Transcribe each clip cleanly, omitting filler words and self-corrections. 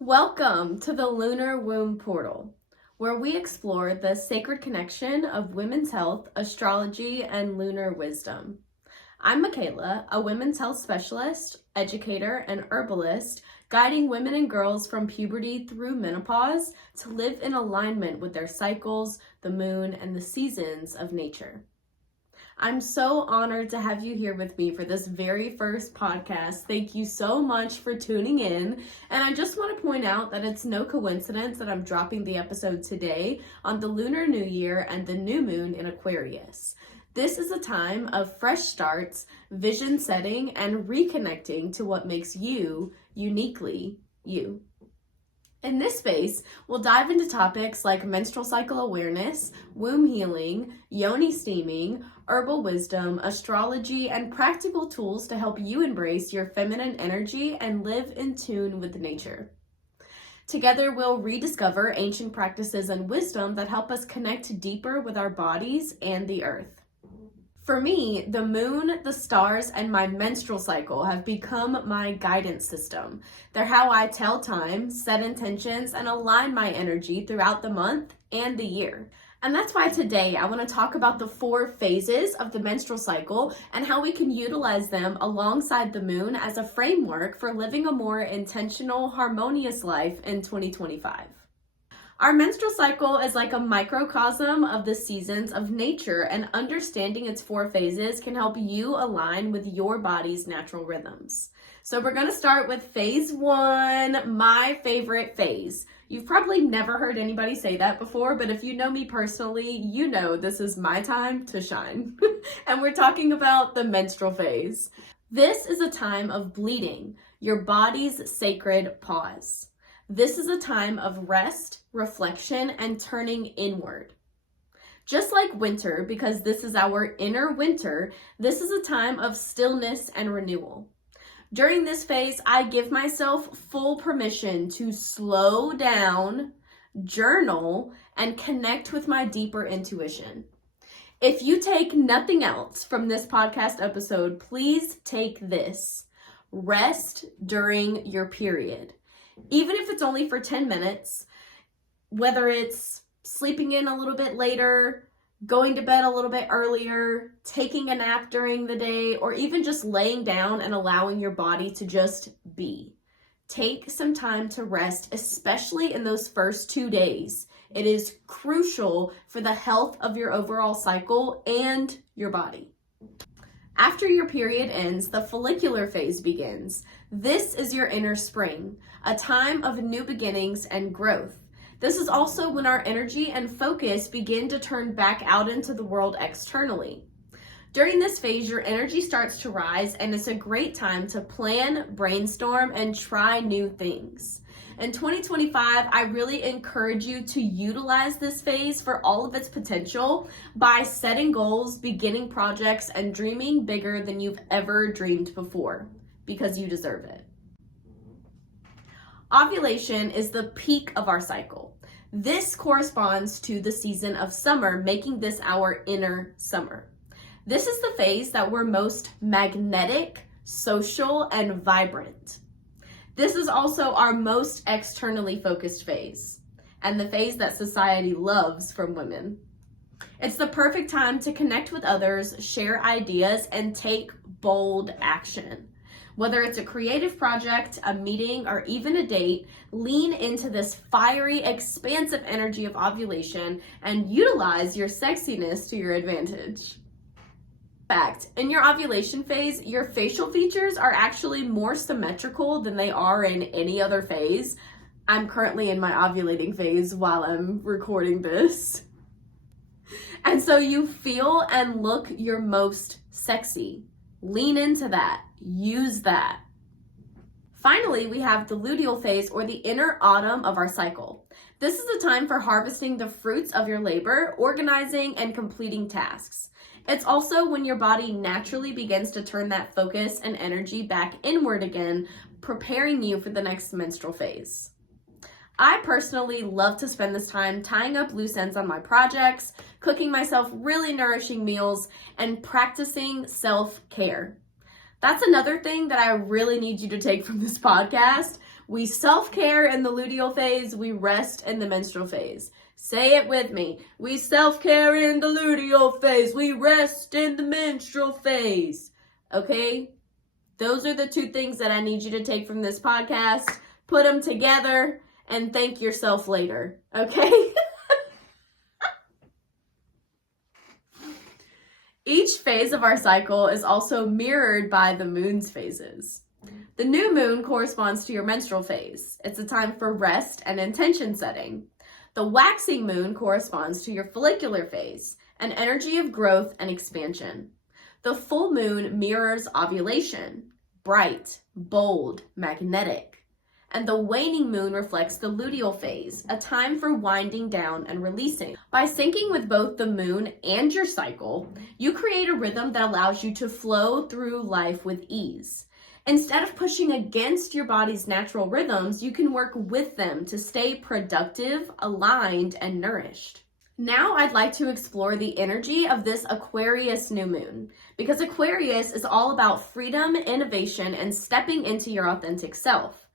Welcome to the Lunar Womb Portal, where we explore the sacred connection of women's health, astrology, and lunar wisdom. I'm Michaela, a women's health specialist, educator, and herbalist, guiding women and girls from puberty through menopause to live in alignment with their cycles, the moon, and the seasons of nature. I'm so honored to have you here with me for this very first podcast. Thank you so much for tuning in. And I just want to point out that it's no coincidence that I'm dropping the episode today on the Lunar New Year and the new moon in Aquarius. This is a time of fresh starts, vision setting, and reconnecting to what makes you uniquely you. In this space, we'll dive into topics like menstrual cycle awareness, womb healing, yoni steaming, herbal wisdom, astrology, and practical tools to help you embrace your feminine energy and live in tune with nature. Together, we'll rediscover ancient practices and wisdom that help us connect deeper with our bodies and the earth. For me, the moon, the stars, and my menstrual cycle have become my guidance system. They're how I tell time, set intentions, and align my energy throughout the month and the year. And that's why today I want to talk about the 4 phases of the menstrual cycle and how we can utilize them alongside the moon as a framework for living a more intentional, harmonious life in 2025. Our menstrual cycle is like a microcosm of the seasons of nature, and understanding its 4 phases can help you align with your body's natural rhythms. So we're going to start with phase 1, my favorite phase. You've probably never heard anybody say that before, but if you know me personally, you know this is my time to shine. And we're talking about the menstrual phase. This is a time of bleeding, your body's sacred pause. This is a time of rest, reflection, and turning inward. Just like winter, because this is our inner winter, this is a time of stillness and renewal. During this phase, I give myself full permission to slow down, journal, and connect with my deeper intuition. If you take nothing else from this podcast episode, please take this. Rest during your period. Even if it's only for 10 minutes, whether it's sleeping in a little bit later, going to bed a little bit earlier, taking a nap during the day, or even just laying down and allowing your body to just be. Take some time to rest, especially in those first 2 days. It is crucial for the health of your overall cycle and your body. After your period ends, the follicular phase begins. This is your inner spring, a time of new beginnings and growth. This is also when our energy and focus begin to turn back out into the world externally. During this phase, your energy starts to rise, and it's a great time to plan, brainstorm, and try new things. In 2025, I really encourage you to utilize this phase for all of its potential by setting goals, beginning projects, and dreaming bigger than you've ever dreamed before, because you deserve it. Ovulation is the peak of our cycle. This corresponds to the season of summer, making this our inner summer. This is the phase that we're most magnetic, social, and vibrant. This is also our most externally focused phase, and the phase that society loves from women. It's the perfect time to connect with others, share ideas, and take bold action. Whether it's a creative project, a meeting, or even a date, lean into this fiery, expansive energy of ovulation and utilize your sexiness to your advantage. Fact, in your ovulation phase, your facial features are actually more symmetrical than they are in any other phase. I'm currently in my ovulating phase while I'm recording this. And so you feel and look your most sexy. Lean into that. Use that. Finally, we have the luteal phase, or the inner autumn of our cycle. This is a time for harvesting the fruits of your labor, organizing, and completing tasks. It's also when your body naturally begins to turn that focus and energy back inward again, preparing you for the next menstrual phase. I personally love to spend this time tying up loose ends on my projects, cooking myself really nourishing meals, and practicing self-care. That's another thing that I really need you to take from this podcast. We self-care in the luteal phase, we rest in the menstrual phase. Say it with me. We self-care in the luteal phase, we rest in the menstrual phase. Okay? Those are the two things that I need you to take from this podcast. Put them together and thank yourself later. Okay? Each phase of our cycle is also mirrored by the moon's phases. The new moon corresponds to your menstrual phase. It's a time for rest and intention setting. The waxing moon corresponds to your follicular phase, an energy of growth and expansion. The full moon mirrors ovulation, bright, bold, magnetic. And the waning moon reflects the luteal phase, a time for winding down and releasing. By syncing with both the moon and your cycle, you create a rhythm that allows you to flow through life with ease. Instead of pushing against your body's natural rhythms, you can work with them to stay productive, aligned, and nourished. Now I'd like to explore the energy of this Aquarius new moon, because Aquarius is all about freedom, innovation, and stepping into your authentic self.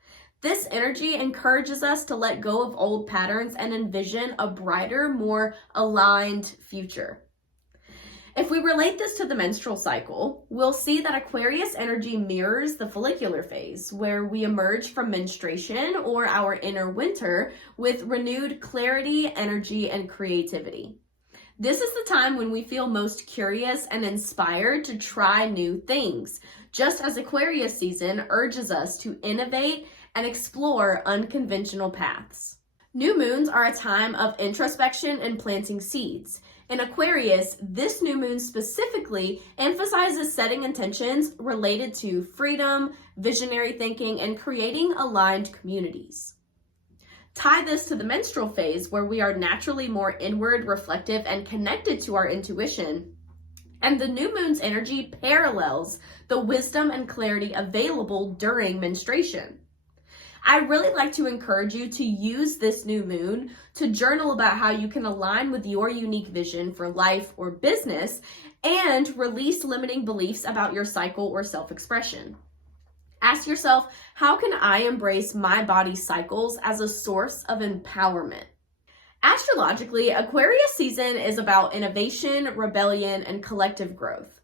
This energy encourages us to let go of old patterns and envision a brighter, more aligned future. If we relate this to the menstrual cycle, we'll see that Aquarius energy mirrors the follicular phase, where we emerge from menstruation or our inner winter with renewed clarity, energy, and creativity. This is the time when we feel most curious and inspired to try new things, just as Aquarius season urges us to innovate and explore unconventional paths. New moons are a time of introspection and planting seeds. In Aquarius, this new moon specifically emphasizes setting intentions related to freedom, visionary thinking, and creating aligned communities. Tie this to the menstrual phase, where we are naturally more inward, reflective, and connected to our intuition. And the new moon's energy parallels the wisdom and clarity available during menstruation. I'd really like to encourage you to use this new moon to journal about how you can align with your unique vision for life or business and release limiting beliefs about your cycle or self-expression. Ask yourself, how can I embrace my body's cycles as a source of empowerment? Astrologically, Aquarius season is about innovation, rebellion, and collective growth.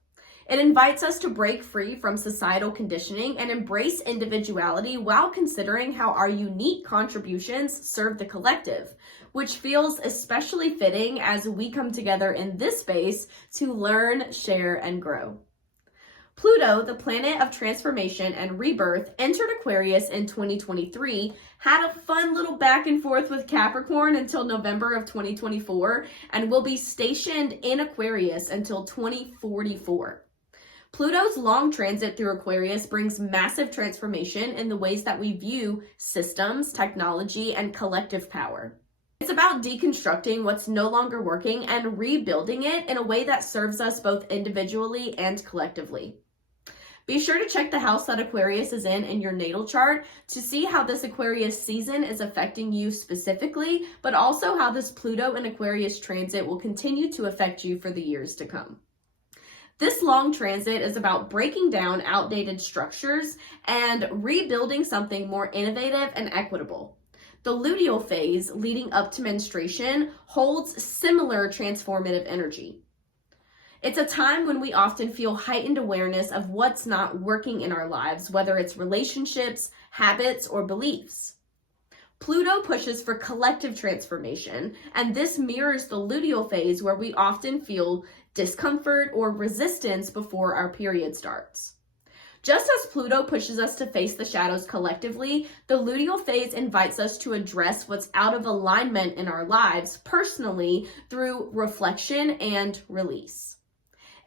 It invites us to break free from societal conditioning and embrace individuality while considering how our unique contributions serve the collective, which feels especially fitting as we come together in this space to learn, share, and grow. Pluto, the planet of transformation and rebirth, entered Aquarius in 2023, had a fun little back and forth with Capricorn until November of 2024, and will be stationed in Aquarius until 2044. Pluto's long transit through Aquarius brings massive transformation in the ways that we view systems, technology, and collective power. It's about deconstructing what's no longer working and rebuilding it in a way that serves us both individually and collectively. Be sure to check the house that Aquarius is in your natal chart to see how this Aquarius season is affecting you specifically, but also how this Pluto and Aquarius transit will continue to affect you for the years to come. This long transit is about breaking down outdated structures and rebuilding something more innovative and equitable. The luteal phase leading up to menstruation holds similar transformative energy. It's a time when we often feel heightened awareness of what's not working in our lives, whether it's relationships, habits, or beliefs. Pluto pushes for collective transformation, and this mirrors the luteal phase where we often feel discomfort or resistance before our period starts. Just as Pluto pushes us to face the shadows collectively, the luteal phase invites us to address what's out of alignment in our lives personally through reflection and release.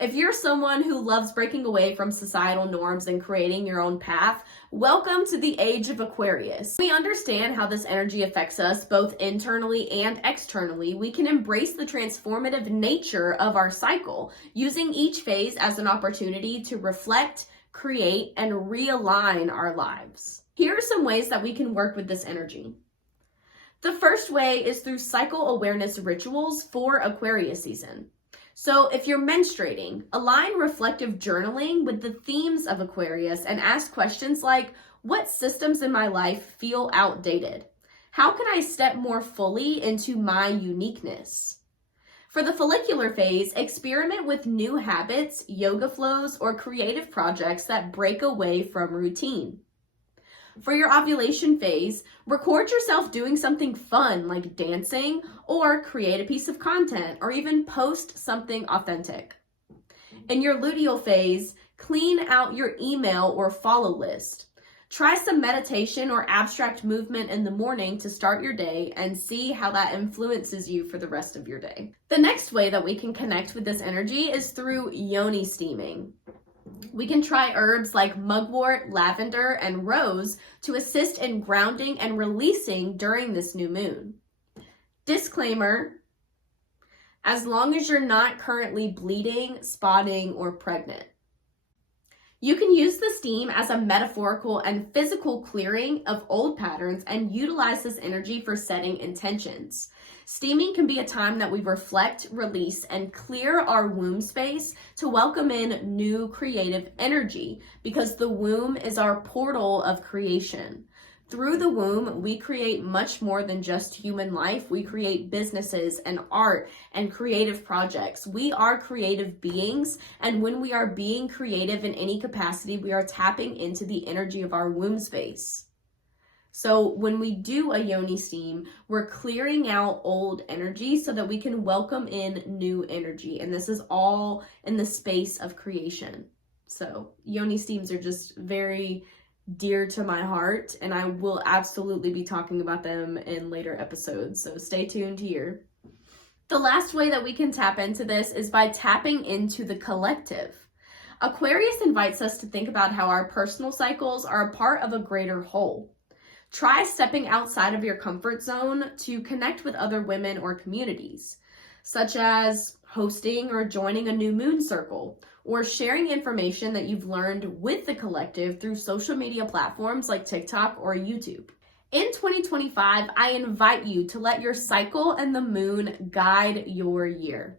If you're someone who loves breaking away from societal norms and creating your own path, welcome to the age of Aquarius. We understand how this energy affects us both internally and externally. We can embrace the transformative nature of our cycle, using each phase as an opportunity to reflect, create, and realign our lives. Here are some ways that we can work with this energy. The first way is through cycle awareness rituals for Aquarius season. So if you're menstruating, align reflective journaling with the themes of Aquarius and ask questions like, What systems in my life feel outdated? How can I step more fully into my uniqueness? For the follicular phase, experiment with new habits, yoga flows, or creative projects that break away from routine. For your ovulation phase, record yourself doing something fun like dancing, or create a piece of content, or even post something authentic. In your luteal phase, clean out your email or follow list. Try some meditation or abstract movement in the morning to start your day and see how that influences you for the rest of your day. The next way that we can connect with this energy is through yoni steaming. We can try herbs like mugwort, lavender, and rose to assist in grounding and releasing during this new moon. Disclaimer: as long as you're not currently bleeding, spotting, or pregnant. You can use the steam as a metaphorical and physical clearing of old patterns and utilize this energy for setting intentions. Steaming can be a time that we reflect, release, and clear our womb space to welcome in new creative energy, because the womb is our portal of creation. Through the womb, we create much more than just human life. We create businesses and art and creative projects. We are creative beings, and when we are being creative in any capacity, we are tapping into the energy of our womb space. So when we do a yoni steam, we're clearing out old energy so that we can welcome in new energy. And this is all in the space of creation. So yoni steams are just very dear to my heart, and I will absolutely be talking about them in later episodes, so stay tuned here. The last way that we can tap into this is by tapping into the collective. Aquarius invites us to think about how our personal cycles are a part of a greater whole. Try stepping outside of your comfort zone to connect with other women or communities, such as hosting or joining a new moon circle, or sharing information that you've learned with the collective through social media platforms like TikTok or YouTube. In 2025, I invite you to let your cycle and the moon guide your year.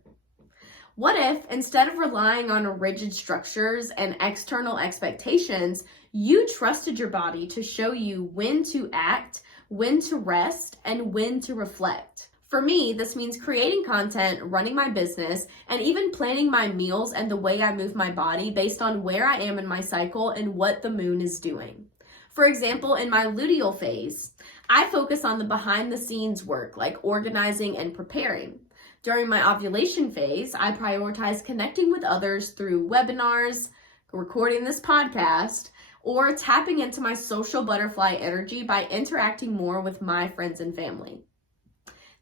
What if, instead of relying on rigid structures and external expectations, you trusted your body to show you when to act, when to rest, and when to reflect? For me, this means creating content, running my business, and even planning my meals and the way I move my body based on where I am in my cycle and what the moon is doing. For example, in my luteal phase, I focus on the behind the scenes work like organizing and preparing. During my ovulation phase, I prioritize connecting with others through webinars, recording this podcast, or tapping into my social butterfly energy by interacting more with my friends and family.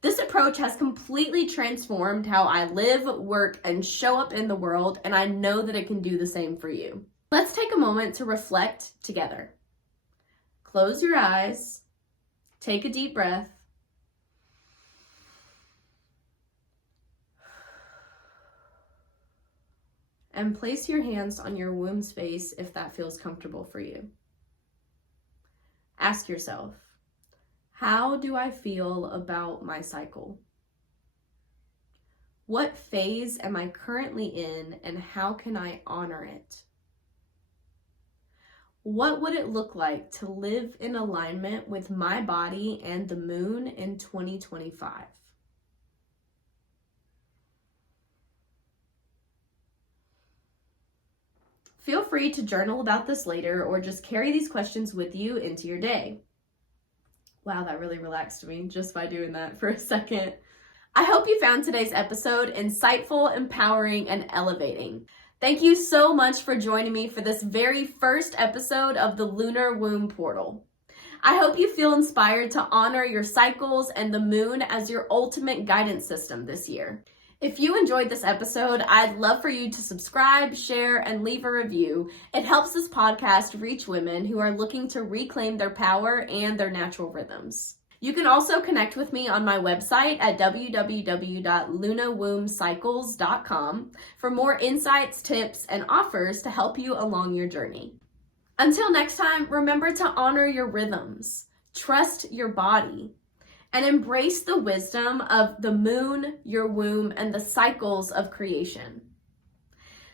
This approach has completely transformed how I live, work, and show up in the world, and I know that it can do the same for you. Let's take a moment to reflect together. Close your eyes, take a deep breath, and place your hands on your womb space if that feels comfortable for you. Ask yourself, how do I feel about my cycle? What phase am I currently in, and how can I honor it? What would it look like to live in alignment with my body and the moon in 2025? Feel free to journal about this later or just carry these questions with you into your day. Wow, that really relaxed me just by doing that for a second. I hope you found today's episode insightful, empowering, and elevating. Thank you so much for joining me for this very first episode of the Lunar Womb Portal. I hope you feel inspired to honor your cycles and the moon as your ultimate guidance system this year. If you enjoyed this episode, I'd love for you to subscribe, share, and leave a review. It helps this podcast reach women who are looking to reclaim their power and their natural rhythms. You can also connect with me on my website at www.lunawombcycles.com for more insights, tips, and offers to help you along your journey. Until next time, remember to honor your rhythms, trust your body, and embrace the wisdom of the moon, your womb, and the cycles of creation.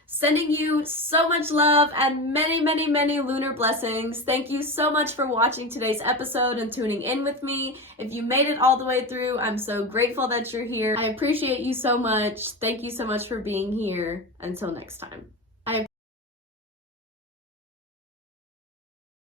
Sending you so much love and many, many, many lunar blessings. Thank you so much for watching today's episode and tuning in with me. If you made it all the way through, I'm so grateful that you're here. I appreciate you so much. Thank you so much for being here. Until next time.